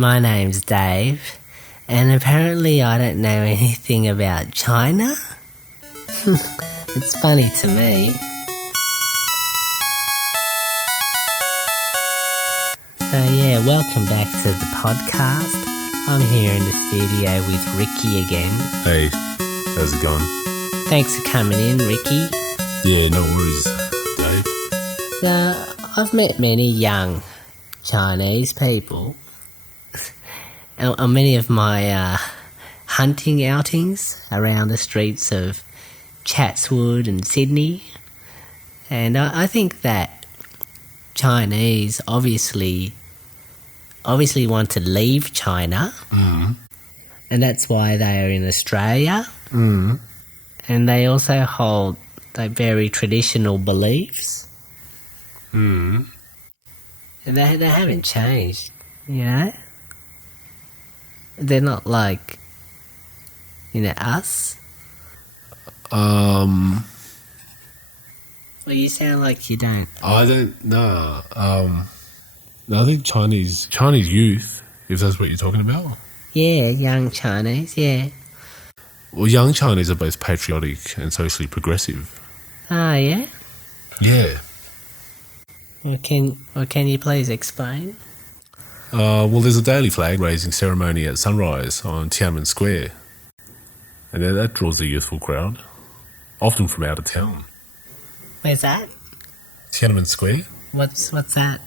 My name's Dave, and apparently I don't know anything about China. It's funny to me. So yeah, welcome back to the podcast. I'm here in the studio with Ricky again. Hey, how's it going? Thanks for coming in, Ricky. Yeah, no worries, Dave. So, I've met many young Chinese people on many of my hunting outings around the streets of Chatswood and Sydney. And I think that Chinese obviously want to leave China. Mm. And that's why they are in Australia. Mm. And they also hold very traditional beliefs. Mm. And they haven't changed, you know? They're not like, us. Well, you sound like you don't. I don't know. I think Chinese youth, if that's what you're talking about. Yeah, young Chinese, yeah. Well, young Chinese are both patriotic and socially progressive. Ah, yeah? Yeah. Well, can you please explain? Well, there's a daily flag raising ceremony at sunrise on Tiananmen Square. And that draws a youthful crowd, often from out of town. Where's that? Tiananmen Square? What's that?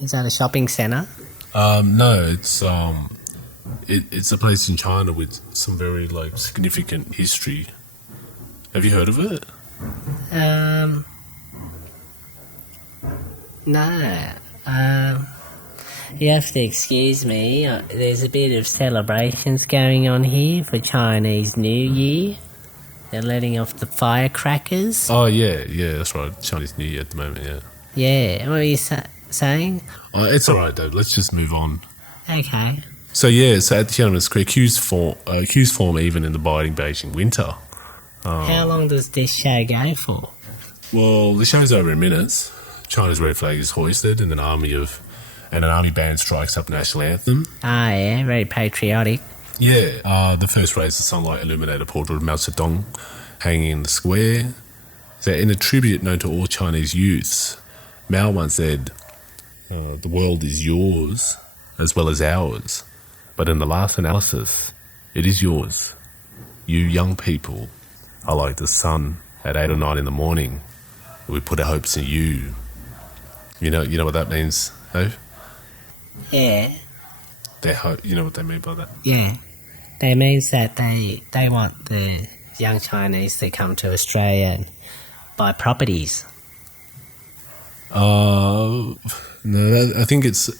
Is that a shopping centre? No, it's a place in China with some very significant history. Have you heard of it? No. You have to excuse me. There's a bit of celebrations going on here for Chinese New Year. They're letting off the firecrackers. Oh, yeah, that's right. Chinese New Year at the moment, yeah. Yeah, what were you saying? It's all right, Dave. Let's just move on. Okay. So, at Tiananmen Square, queues form even in the biting Beijing winter. How long does this show go for? Well, the show's over in minutes. China's red flag is hoisted and an army band strikes up national anthem. Ah, yeah, very patriotic. Yeah, the first rays of sunlight illuminate a portrait of Mao Zedong hanging in the square. So in a tribute known to all Chinese youths, Mao once said, the world is yours as well as ours, but in the last analysis, it is yours. You young people are like the sun at 8 or 9 in the morning. We put our hopes in you. You know what that means, Dave? Yeah. You know what they mean by that? Yeah. That means that they want the young Chinese to come to Australia and buy properties. No, I think it's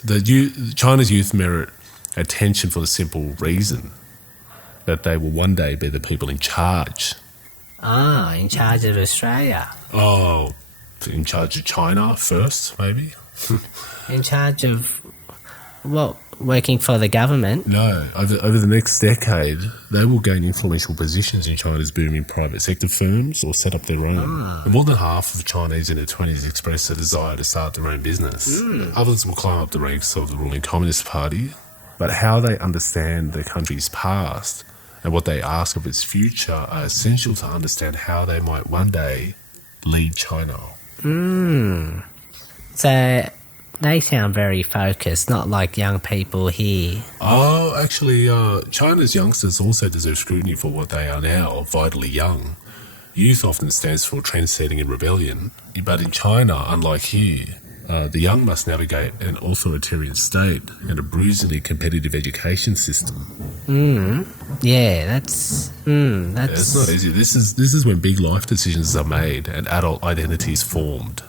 China's youth merit attention for the simple reason that they will one day be the people in charge. Ah, in charge of Australia. Oh, in charge of China first, maybe? In charge of what? Working for the government? No, over the next decade, they will gain influential positions in China's booming private sector firms or set up their own. And more than half of Chinese in their 20s express a desire to start their own business. Others will climb up the ranks of the ruling Communist Party. But how they understand their country's past and what they ask of its future are essential to understand how they might one day lead China. So they sound very focused, not like young people here. Oh, actually, China's youngsters also deserve scrutiny for what they are now, vitally young. Youth often stands for trendsetting and rebellion, but in China, unlike here, the young must navigate an authoritarian state and a bruisingly competitive education system. Yeah, that's It's not easy. This is when big life decisions are made and adult identities formed.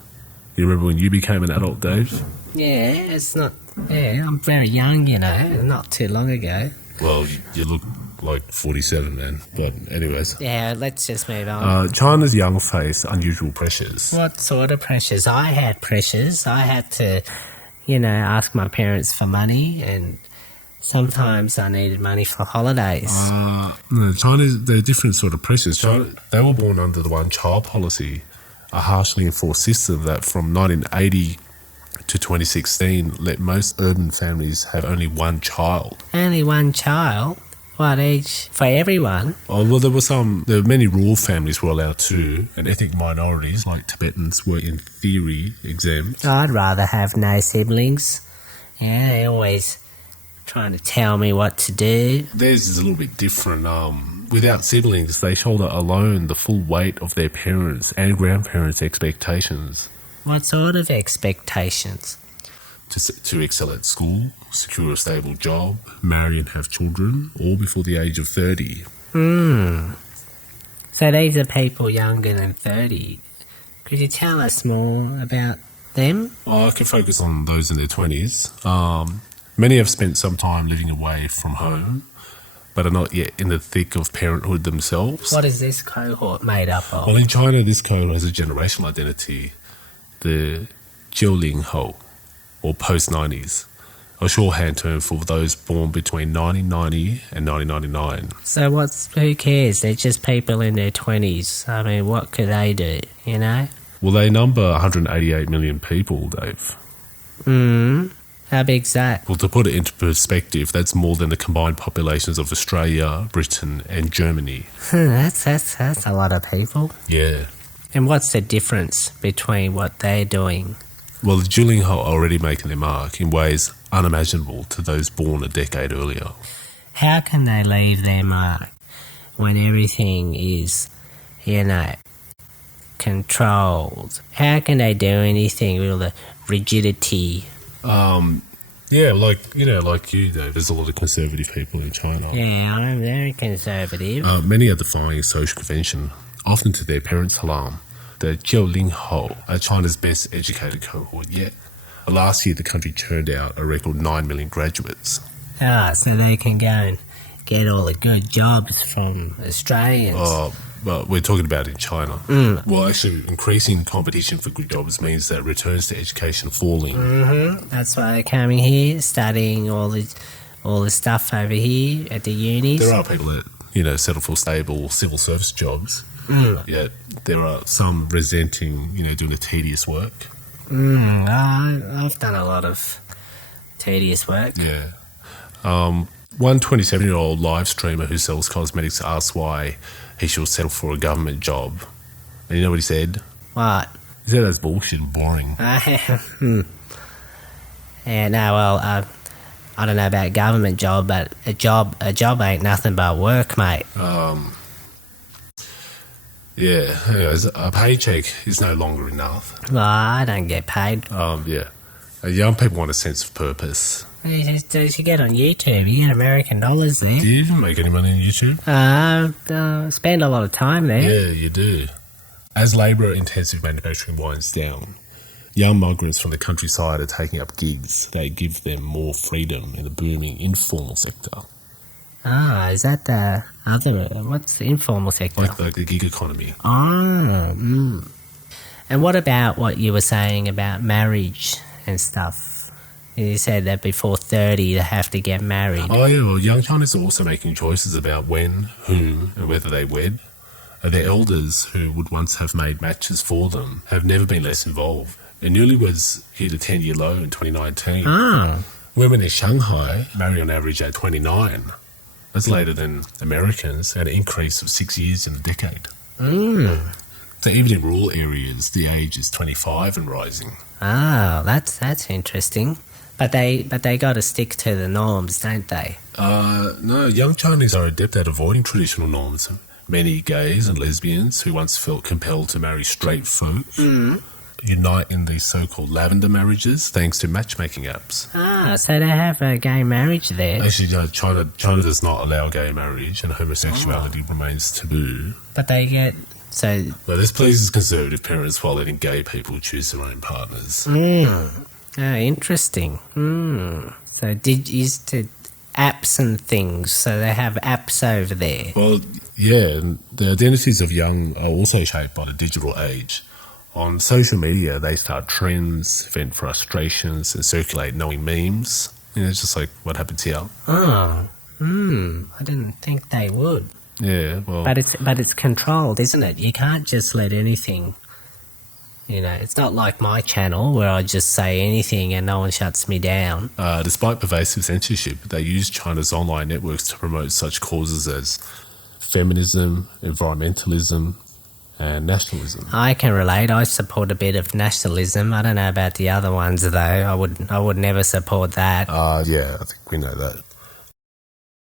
You remember when you became an adult, Dave? Yeah, it's not. Yeah, I'm very young, not too long ago. Well, you look like 47, man. But anyways. Yeah, let's just move on. China's young face unusual pressures. What sort of pressures? I had pressures. I had to, ask my parents for money, and sometimes I needed money for holidays. No, they're different sort of pressures. They were born under the one-child policy, a harshly enforced system that from 1980 to 2016 let most urban families have only one child. Only one child? What age? For everyone? Oh, well, there were many rural families were allowed too, and ethnic minorities like Tibetans were in theory exempt. I'd rather have no siblings. Yeah, they're always trying to tell me what to do. Theirs is a little bit different. Without siblings, they shoulder alone the full weight of their parents' and grandparents' expectations. What sort of expectations? To excel at school, secure a stable job, marry and have children, all before the age of 30. So these are people younger than 30. Could you tell us more about them? I can focus on those in their 20s. Many have spent some time living away from home, but are not yet in the thick of parenthood themselves. What is this cohort made up of? Well, in China, this cohort has a generational identity, the 90后, or post-90s, a shorthand term for those born between 1990 and 1999. So who cares? They're just people in their 20s. I mean, what could they do, you know? Well, they number 188 million people, Dave. How big's that? Well, to put it into perspective, that's more than the combined populations of Australia, Britain and Germany. That's a lot of people. Yeah. And what's the difference between what they're doing? Well, the 90后are already making their mark in ways unimaginable to those born a decade earlier. How can they leave their mark when everything is, you know, controlled? How can they do anything with the rigidity? Yeah, like you, Dave, there's a lot of conservative people in China. Yeah, I'm very conservative. Many are defying social convention, often to their parents' alarm. The 90后are China's best educated cohort yet. Last year, the country churned out a record 9 million graduates. So they can go and get all the good jobs from Australians. But we're talking about in China. Well, actually, increasing competition for good jobs means that returns to education are falling. That's why they're coming here, studying all the stuff over here at the unis. There are people that, settle for stable civil service jobs. Yet there are some resenting, doing the tedious work. I've done a lot of tedious work. Yeah. One 27-year-old live streamer who sells cosmetics asked why he should settle for a government job. And you know what he said? What? He said that's bullshit and boring. Yeah, no, well, I don't know about government job, but a job ain't nothing but work, mate. Yeah, anyways, a paycheck is no longer enough. Well, I don't get paid. Yeah. Young people want a sense of purpose. You should get on YouTube. You get American dollars there. Do you even make any money on YouTube? Spend a lot of time there. Yeah, you do. As labour-intensive manufacturing winds down, young migrants from the countryside are taking up gigs that give them more freedom in the booming informal sector. Is that the other... What's the informal sector? Like the gig economy. And what about what you were saying about marriage and stuff? You said that before 30 they have to get married. Oh, yeah, well, young Chinese are also making choices about when, whom, and whether they wed. Their elders, who would once have made matches for them, have never been less involved. And newlyweds hit a 10-year low in 2019. Women in Shanghai marry on average at 29. That's later than Americans, at an increase of 6 years in a decade. So even in rural areas, the age is 25 and rising. Oh, that's interesting. But they got to stick to the norms, don't they? No, young Chinese are adept at avoiding traditional norms. Many gays and lesbians who once felt compelled to marry straight folk unite in these so-called lavender marriages thanks to matchmaking apps. So they have a gay marriage there. Actually, China does not allow gay marriage, and homosexuality remains taboo. But they get... So... Well, this pleases conservative parents while letting gay people choose their own partners. Oh, interesting. So used to apps and things, so they have apps over there. Well, yeah, the identities of young are also shaped by the digital age. On social media, they start trends, vent frustrations, and circulate knowing memes. It's just like what happens here. I didn't think they would. Yeah, well... But it's controlled, isn't it? You can't just let anything You know, it's not like my channel where I just say anything and no one shuts me down. Despite pervasive censorship, they use China's online networks to promote such causes as feminism, environmentalism, and nationalism. I can relate. I support a bit of nationalism. I don't know about the other ones though. I would never support that. Yeah, I think we know that.